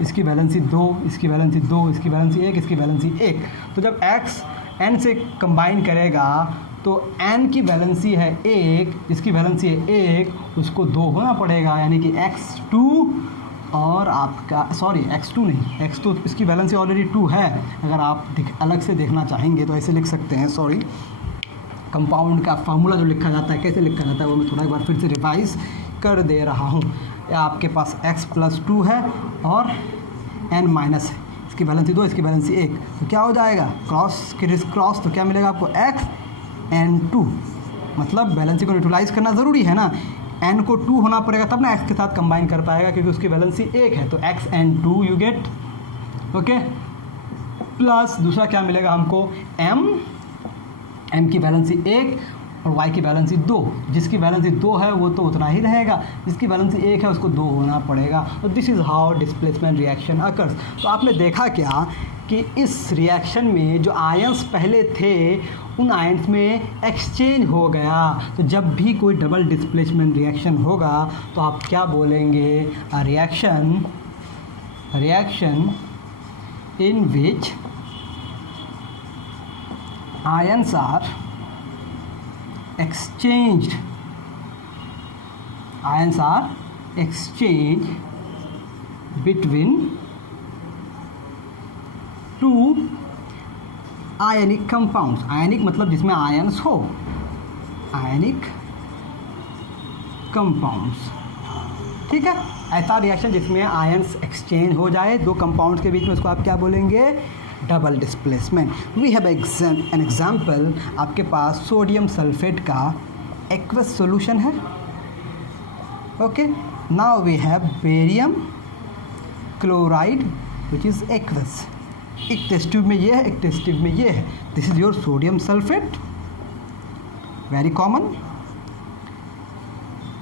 इसकी वैलेंसी 2, इसकी वैलेंसी 2, इसकी वैलेंसी 1, इसकी वैलेंसी 1। तो जब x n से कंबाइन करेगा तो n की वैलेंसी है 1, इसकी वैलेंसी है 1, उसको 2 होना पड़ेगा, यानी कि x2 और आपका x2 नहीं, x2 इसकी वैलेंसी ऑलरेडी 2 है। अगर आप अलग से देखना चाहेंगे तो ऐसे लिख सकते हैं, कंपाउंड का फार्मूला जो लिखा जाता है, कैसे लिखा जाता है वो मैं थोड़ा एक बार फिर से रिवाइज कर दे रहा हूँ। आपके पास x प्लस 2 है और n माइनस है, इसकी वैलेंसी 2, इसकी वैलेंसी 1, तो क्या हो जाएगा, क्रॉस, तो क्या मिलेगा आपको, x n2, मतलब वैलेंसी को न्यूट्रलाइज करना ज़रूरी है ना, n को 2 होना पड़ेगा तब ना x के साथ कंबाइन कर पाएगा, क्योंकि उसकी वैलेंसी 1 है, तो x n2 you get, okay. Plus दूसरा क्या मिलेगा हमको, m की वैलेंसी 1 और y की वैलेंसी 2, जिसकी वैलेंसी 2 है वो तो उतना ही रहेगा, जिसकी वैलेंसी 1 है उसको 2 होना पड़ेगा। तो this is how displacement reaction occurs. तो आपने देखा क्या कि इस रिएक्शन में जो आयंस पहले थे उन आयंस में एक्सचेंज हो गया। तो जब भी कोई डबल डिस्प्लेसमेंट रिएक्शन होगा तो आप क्या बोलेंगे, reaction in which ions are exchanged between two ionic compounds। Ionic मतलब जिसमें आयंस हो, आयनिक कंपाउंड्स, ठीक है। ऐसा रिएक्शन जिसमें आयंस एक्सचेंज हो जाए दो कंपाउंड्स के बीच में, उसको आप क्या बोलेंगे, double displacement. We have an example, आपके पास सोडियम सल्फेट का एक्वस सॉल्यूशन है, okay. Now we have barium chloride which is aqueous. एक टेस्ट ट्यूब में ये है, एक टेस्ट ट्यूब में ये है। This is your sodium sulphate, very common,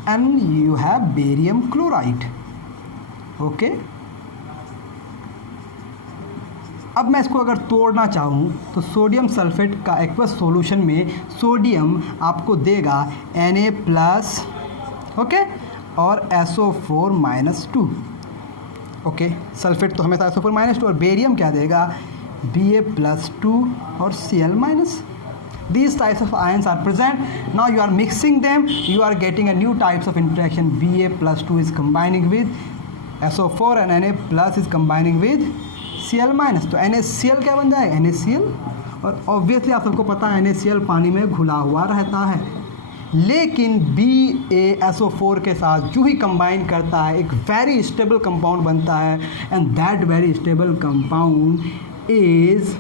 and you have barium chloride, okay. अब मैं इसको अगर तोड़ना चाहूँ तो सोडियम सल्फेट का एक्वस सॉल्यूशन में सोडियम आपको देगा Na+, ओके, और SO4 -2, ओके। सल्फेट तो हमेशा SO4 -2, और बेरियम क्या देगा, Ba+2 और Cl-। These types of ions are present. Now you are mixing them, you are getting a new types of interaction. Ba+2 is combining with SO4 and Na+ is combining with Cl-। तो NaCl क्या बन जाएगा, NaCl, और obviously आप सबको पता है NaCl पानी में घुला हुआ रहता है, लेकिन BaSO4 के साथ जो ही कंबाइन करता है एक वेरी स्टेबल कंपाउंड बनता है, and that very stable compound is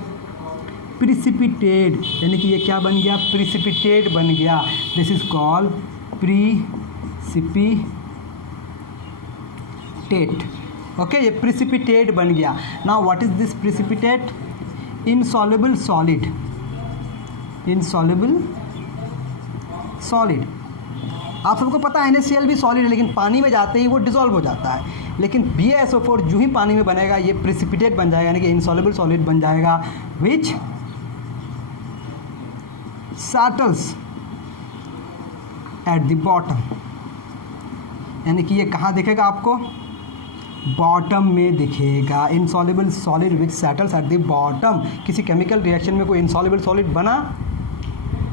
precipitate, यानी कि ये क्या बन गया, प्रिसिपिटेट बन गया। This is called precipitate, okay, ये प्रिसिपिटेट बन गया। Now what is this precipitate, insoluble solid, insoluble solid. आप सबको पता है NaCl भी सॉलिड है, लेकिन पानी में जाते ही वो डिसॉल्व हो जाता है, लेकिन BaSO4 जो ही पानी में बनेगा ये प्रिसिपिटेट बन जाएगा, यानी कि इनसॉल्युबल सॉलिड बन जाएगा, विच settles at the bottom, यानी कि ये कहाँ दिखेगा आपको, बॉटम में दिखेगा। Insoluble solid which settles at the bottom. किसी केमिकल रिएक्शन में कोई इनसॉल्युबल सॉलिड बना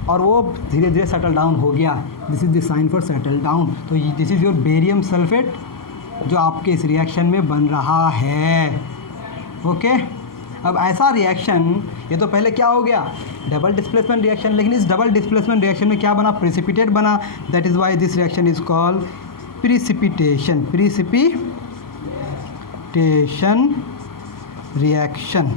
और वो धीरे धीरे सेटल डाउन हो गया, this is the sign for settle down. तो this is your barium sulphate जो आपके इस रिएक्शन में बन रहा है। ओके अब ऐसा रिएक्शन, ये तो पहले क्या हो गया, डबल डिस्प्लेसमेंट रिएक्शन, लेकिन इस डबल डिस्प्लेसमेंट रिएक्शन में क्या बना, प्रिसिपिटेट बना। That is why this reaction is called precipitation, precipitation reaction.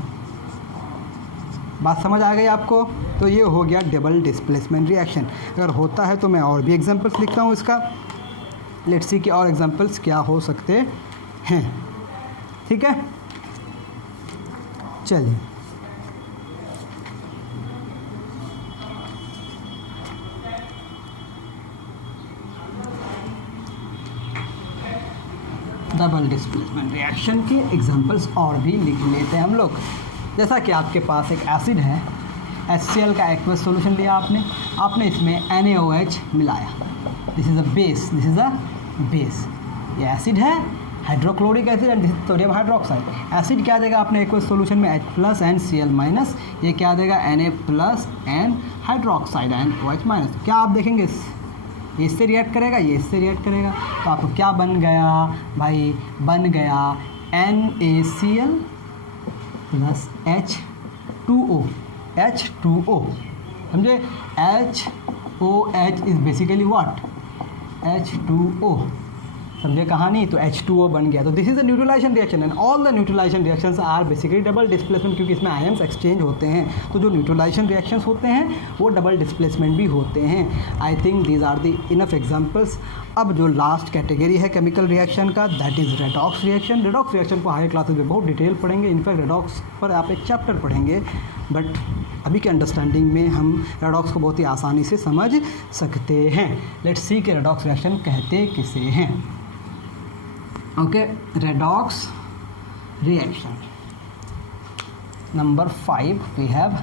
बात समझ आ गई आपको? तो ये हो गया डबल डिस्प्लेसमेंट रिएक्शन। अगर होता है तो मैं और भी एग्जांपल्स लिखता हूँ इसका। लेट्स सी कि और एग्जांपल्स क्या हो सकते हैं। ठीक है, चलिए डबल डिस्प्लेसमेंट रिएक्शन के एग्जांपल्स और भी लिख लेते हैं हम लोग। जैसा कि आपके पास एक एसिड है, HCl का एक्वस सॉल्यूशन लिया आपने इसमें NaOH मिलाया। This is a base, this is a base. ये एसिड है, hydrochloric acid and this sodium hydroxide. Acid क्या देगा आपने एक्वस सॉल्यूशन में, H+ एंड Cl-। ये क्या देगा, Na+ and hydroxide and OH-। क्या आप देखेंगे, ये इससे रिएक्ट करेगा, ये इससे रिएक्ट करेगा, तो आपको क्या बन गया भाई, बन गया NaCl प्लस H2O। H2O समझे, HOH is basically what, H2O। समझे कहानी? तो H2O बन गया। तो this is a neutralisation reaction and all the neutralisation reactions are basically double displacement, क्योंकि इसमें आयंस एक्सचेंज होते हैं। तो जो न्यूट्रलाइजेशन रिएक्शंस होते हैं वो डबल डिस्प्लेसमेंट भी होते हैं। I think these are the enough examples. अब जो लास्ट कैटेगरी है केमिकल रिएक्शन का, that is redox reaction. Redox reaction को हायर क्लासेस में बहुत डिटेल पढ़ेंगे। इनफैक्ट रेडॉक्स पर आप एक चैप्टर पढ़ेंगे, बट अभी के अंडरस्टैंडिंग में हम रेडॉक्स को बहुत ही आसानी से समझ सकते हैं। लेट्स सी कि रेडॉक्स रिएक्शन कहते किसे हैं। Okay, redox reaction number 5 we have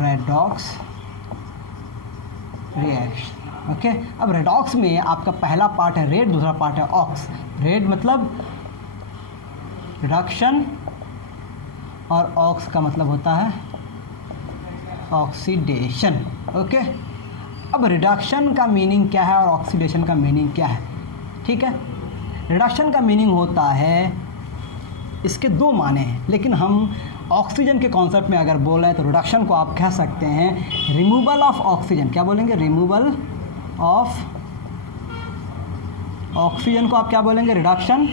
redox reaction. Okay, अब रेडॉक्स में आपका पहला पार्ट है रेड, दूसरा पार्ट है ऑक्स। रेड मतलब रिडक्शन और ऑक्स का मतलब होता है ऑक्सीडेशन। ओके, अब रिडक्शन का मीनिंग क्या है और ऑक्सीडेशन का मीनिंग क्या है? ठीक है, रिडक्शन का मीनिंग होता है, इसके दो माने हैं, लेकिन हम ऑक्सीजन के कॉन्सेप्ट में अगर बोल रहे हैं तो रिडक्शन को आप कह सकते हैं रिमूवल ऑफ ऑक्सीजन। क्या बोलेंगे? रिमूवल ऑफ ऑक्सीजन को आप क्या बोलेंगे? रिडक्शन।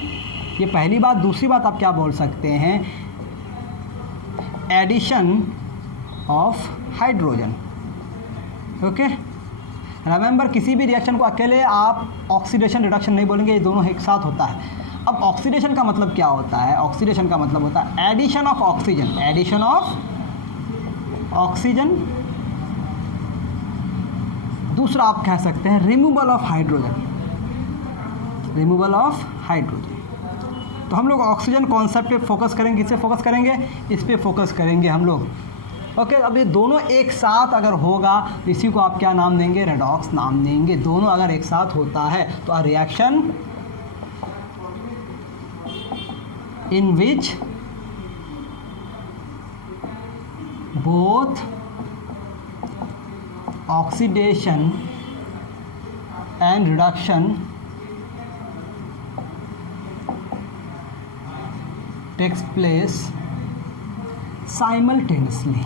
ये पहली बात। दूसरी बात आप क्या बोल सकते हैं? Addition of hydrogen. Okay, remember, किसी भी रिएक्शन को अकेले आप ऑक्सीडेशन रिडक्शन नहीं बोलेंगे, ये दोनों एक साथ होता है। अब ऑक्सीडेशन का मतलब क्या होता है? ऑक्सीडेशन का मतलब होता है addition of oxygen, addition of oxygen. दूसरा आप कह सकते हैं removal of hydrogen, removal of hydrogen. तो हम लोग ऑक्सीजन कॉन्सेप्ट पे फोकस करेंगे। किससे फोकस करेंगे? इस पे फोकस करेंगे हम लोग। ओके, अब ये दोनों एक साथ अगर होगा तो इसी को आप क्या नाम देंगे? रेडॉक्स नाम देंगे। दोनों अगर एक साथ होता है तो a reaction in which both oxidation and reduction takes place simultaneously.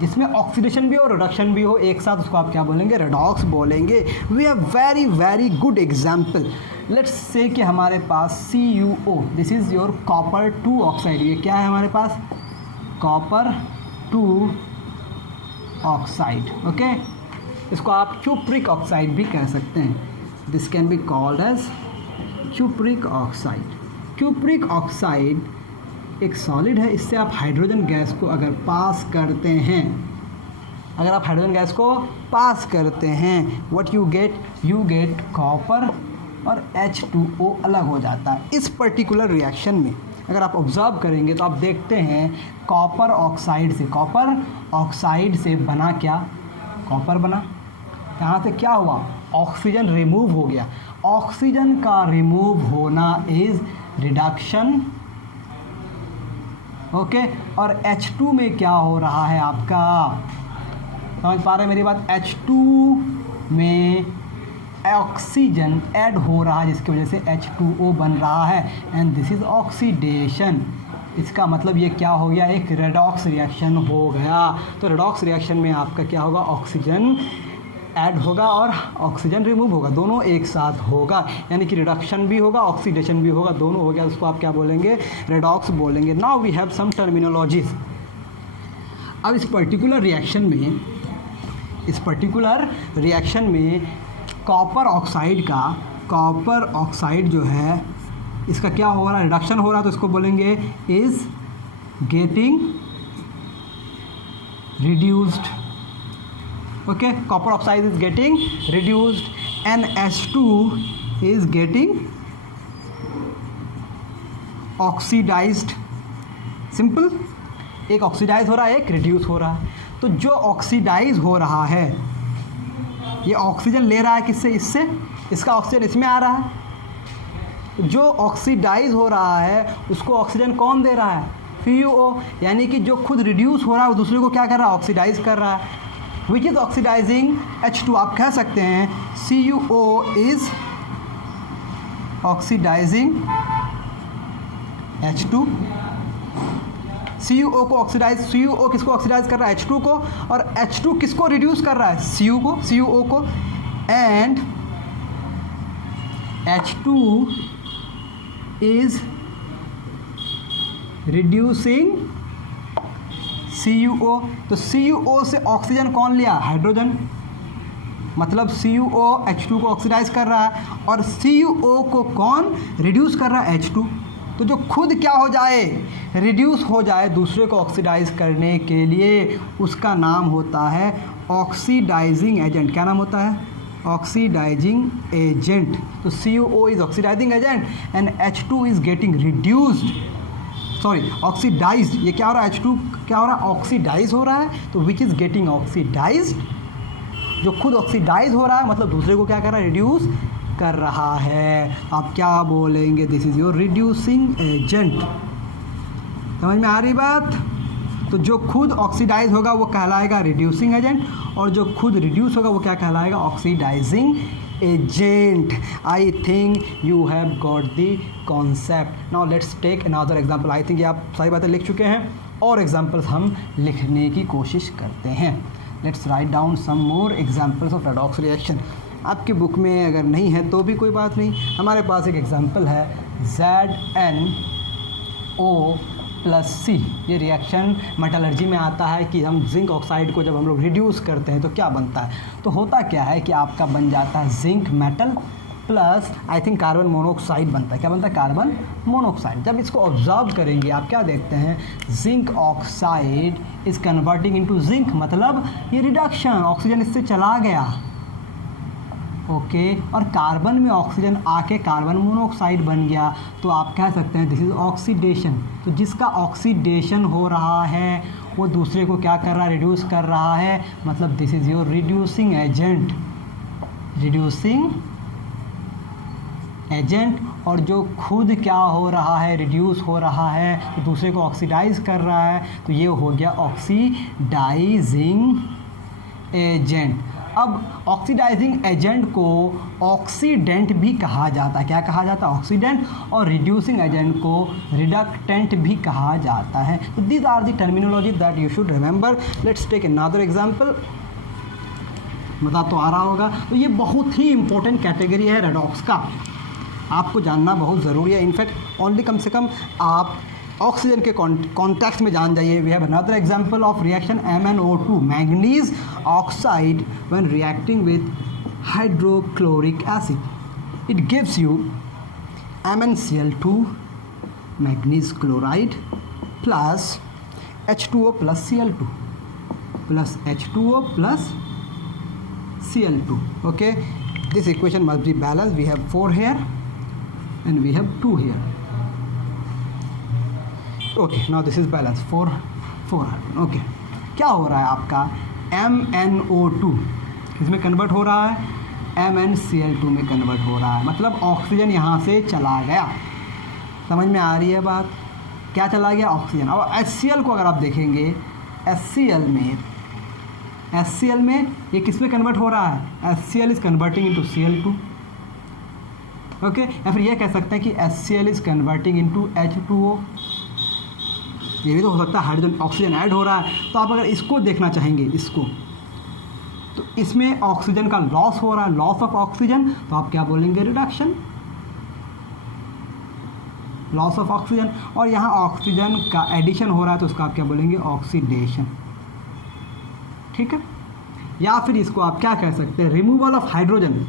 जिसमें ऑक्सीडेशन भी हो रिडक्शन भी हो एक साथ, उसको आप क्या बोलेंगे? रेडॉक्स बोलेंगे। We have very very good example. Let's say कि हमारे पास CuO, this is your copper 2 oxide. ये क्या है हमारे पास? Copper 2 oxide. ओके, इसको आप क्यूप्रिक ऑक्साइड भी कह सकते हैं। This can be called as cupric oxide. Cupric oxide एक सॉलिड है, इससे आप हाइड्रोजन गैस को अगर पास करते हैं, अगर आप हाइड्रोजन गैस को पास करते हैं, व्हाट यू गेट कॉपर और H2O अलग हो जाता है। इस पर्टिकुलर रिएक्शन में अगर आप ऑब्जर्व करेंगे तो आप देखते हैं कॉपर ऑक्साइड से बना क्या? कॉपर बना। यहाँ से क्या हुआ, ऑक्सीजन रिमूव हो गया। ऑक्सीजन का रिमूव होना इज रिडक्शन, ओके। और H2 में क्या हो रहा है आपका, समझ पा रहे हैं मेरी बात, H2 में ऑक्सीजन ऐड हो रहा है जिसकी वजह से H2O बन रहा है, एंड दिस इज ऑक्सीडेशन। इसका मतलब ये क्या हो गया, एक रेडॉक्स रिएक्शन हो गया। तो रेडॉक्स रिएक्शन में आपका क्या होगा, ऑक्सीजन ऐड होगा और ऑक्सीजन रिमूव होगा, दोनों एक साथ होगा, यानी कि रिडक्शन भी होगा ऑक्सीडेशन भी होगा, दोनों हो गया। उसको आप क्या बोलेंगे, रेडॉक्स बोलेंगे। Now we have some terminologies. अब इस पर्टिकुलर रिएक्शन में कॉपर ऑक्साइड जो है इसका क्या हो रहा है, रिडक्शन हो रहा है, तो इसको बोलेंगे is getting reduced, okay. Copper oxide is getting reduced, NH2 is getting oxidised. Simple, एक ऑक्सीडाइज हो रहा है, एक रिड्यूस हो रहा है। तो जो ऑक्सीडाइज हो रहा है ये ऑक्सीजन ले रहा है किससे, इससे, इसका ऑक्सीजन इसमें आ रहा है। जो ऑक्सीडाइज हो रहा है उसको ऑक्सीजन कौन दे रहा है, CuO, यानी कि जो खुद रिड्यूस हो रहा है वो दूसरे को क्या कर रहा है, ऑक्सीडाइज कर रहा है, विच इज़ ऑक्सीडाइजिंग H2। आप कह सकते हैं CuO is oxidising H2। CuO को ऑक्सीडाइज, CuO किसको ऑक्सीडाइज कर रहा है, H2 को, और H2 किसको रिड्यूस कर रहा है, CuO को, and H2 is reducing CuO। तो CuO से ऑक्सीजन कौन लिया, हाइड्रोजन, मतलब CuO H2 को ऑक्सीडाइज कर रहा है और CuO को कौन रिड्यूस कर रहा है, H2। तो जो खुद क्या हो जाए, रिड्यूस हो जाए दूसरे को ऑक्सीडाइज करने के लिए, उसका नाम होता है ऑक्सीडाइजिंग एजेंट। क्या नाम होता है, ऑक्सीडाइजिंग एजेंट। तो CuO is oxidising agent and H2 is getting reduced, sorry oxidised. ये क्या हो रहा है, H2 क्या हो रहा है, ऑक्सीडाइज हो रहा है। तो विच इज़ गेटिंग ऑक्सीडाइज्ड, जो खुद ऑक्सीडाइज हो रहा है मतलब दूसरे को क्या कर रहा है, रिड्यूस कर रहा है। आप क्या बोलेंगे, this is your reducing agent. समझ में आ रही बात। तो जो खुद ऑक्सीडाइज होगा वो कहलाएगा रिड्यूसिंग एजेंट, और जो खुद रिड्यूस होगा वो क्या कहलाएगा, oxidising agent. I think you have got the concept. Now let's take another example. I think ये आप सारी बातें लिख चुके हैं, और एग्जाम्पल्स हम लिखने की कोशिश करते हैं। Let's write down some more examples of redox reaction. आपकी बुक में अगर नहीं है तो भी कोई बात नहीं, हमारे पास एक एग्जाम्पल है ZnO+C। ये रिएक्शन मेटलर्जी में आता है कि हम जिंक ऑक्साइड को जब हम लोग रिड्यूस करते हैं तो क्या बनता है। तो होता क्या है कि आपका बन जाता है zinc metal plus I think carbon monoxide बनता है। क्या बनता है, कार्बन मोनोऑक्साइड। जब इसको ऑब्जर्व करेंगे आप क्या देखते हैं, zinc oxide is converting into zinc, मतलब ये रिडक्शन, ऑक्सीजन इससे चला गया, ओके। और कार्बन में ऑक्सीजन आके कार्बन मोनोऑक्साइड बन गया, तो आप कह सकते हैं दिस इज ऑक्सीडेशन। तो जिसका ऑक्सीडेशन हो रहा है वो दूसरे को क्या कर रहा है, रिड्यूस कर रहा है, मतलब this is your reducing agent, reducing agent. और जो खुद क्या हो रहा है, रिड्यूस हो रहा है, तो दूसरे को ऑक्सीडाइज कर रहा है, तो ये हो गया ऑक्सीडाइजिंग एजेंट। अब ऑक्सीडाइजिंग एजेंट को ऑक्सीडेंट भी कहा जाता है। क्या कहा जाता है, ऑक्सीडेंट। और रिड्यूसिंग एजेंट को रिडक्टेंट भी कहा जाता है। तो these are the terminology that you should remember. Let's take another example. मज़ा तो आ रहा होगा। तो ये बहुत ही इंपॉर्टेंट कैटेगरी है रेडॉक्स का, आपको जानना बहुत ज़रूरी है। इनफैक्ट ओनली कम से कम आप ऑक्सीजन के कॉन्टेक्स्ट में जान जाइए। We have another example of reaction MnO2, manganese oxide when reacting with hydrochloric acid, it gives you MnCl2 manganese chloride plus H2O plus Cl2 plus H2O plus Cl2, okay. This equation must be balanced. We have 4 here and we have 2 here. Okay, now this is balanced, 4 4, okay. क्या हो रहा है आपका MnO2 इसमें convert हो रहा है, MnCl2 में कन्वर्ट हो रहा है, मतलब ऑक्सीजन यहाँ से चला गया। समझ में आ रही है बात? क्या चला गया? ऑक्सीजन। और HCl को अगर आप देखेंगे, HCl में ये किस में कन्वर्ट हो रहा है? HCl is converting into Cl2, okay. या फिर ये कह सकते हैं कि HCl is converting into H2O। ये भी तो हो सकता है, हाइड्रोजन ऑक्सीजन ऐड हो रहा है। तो आप अगर इसको देखना चाहेंगे, इसको, तो इसमें ऑक्सीजन का लॉस हो रहा है, लॉस ऑफ ऑक्सीजन, तो आप क्या बोलेंगे? Reduction, loss of oxygen. और यहाँ ऑक्सीजन का एडिशन हो रहा है, तो उसका आप क्या बोलेंगे? ऑक्सीडेशन, ठीक है। या फिर इसको आप क्या कह सकते हैं? Removal of hydrogen.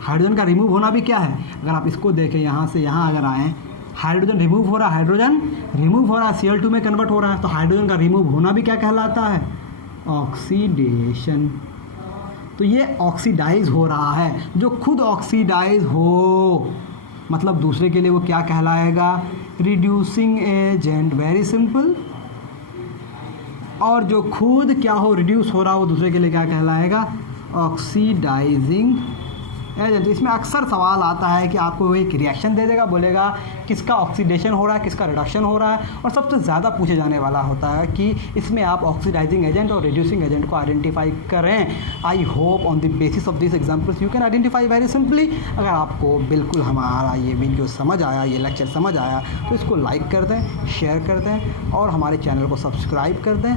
हाइड्रोजन का रिमूव होना भी क्या है? अगर आप इसको देखें, यहाँ से यहाँ अगर आएँ, हाइड्रोजन रिमूव हो रहा है, हाइड्रोजन रिमूव हो रहा है, Cl2 में कन्वर्ट हो रहा है, तो हाइड्रोजन का रिमूव होना भी क्या कहलाता है? ऑक्सीडेशन। तो ये ऑक्सीडाइज हो रहा है। जो खुद ऑक्सीडाइज हो, मतलब दूसरे के लिए वो क्या कहलाएगा? Reducing agent, very simple. और जो खुद क्या हो, रिड्यूस हो रहा हो, दूसरे के लिए क्या कहलाएगा? Oxidising agent. इसमें अक्सर सवाल आता है कि आपको एक रिएक्शन दे देगा, बोलेगा किसका ऑक्सीडेशन हो रहा है, किसका रिडक्शन हो रहा है। और सबसे ज़्यादा पूछे जाने वाला होता है कि इसमें आप ऑक्सीडाइजिंग एजेंट और रिड्यूसिंग एजेंट को आइडेंटिफाई करें। I hope on the basis of this examples you can identify very simply. अगर आपको बिल्कुल हमारा ये वीडियो समझ आया, ये लेक्चर समझ आया, तो इसको लाइक कर दें, शेयर कर दें और हमारे चैनल को सब्सक्राइब कर दें।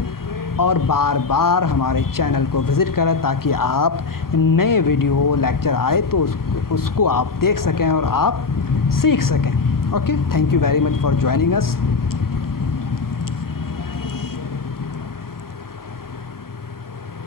और बार बार हमारे चैनल को विज़िट करें ताकि आप नए वीडियो लेक्चर आए तो उसको आप देख सकें और आप सीख सकें। Okay, thank you very much for joining us.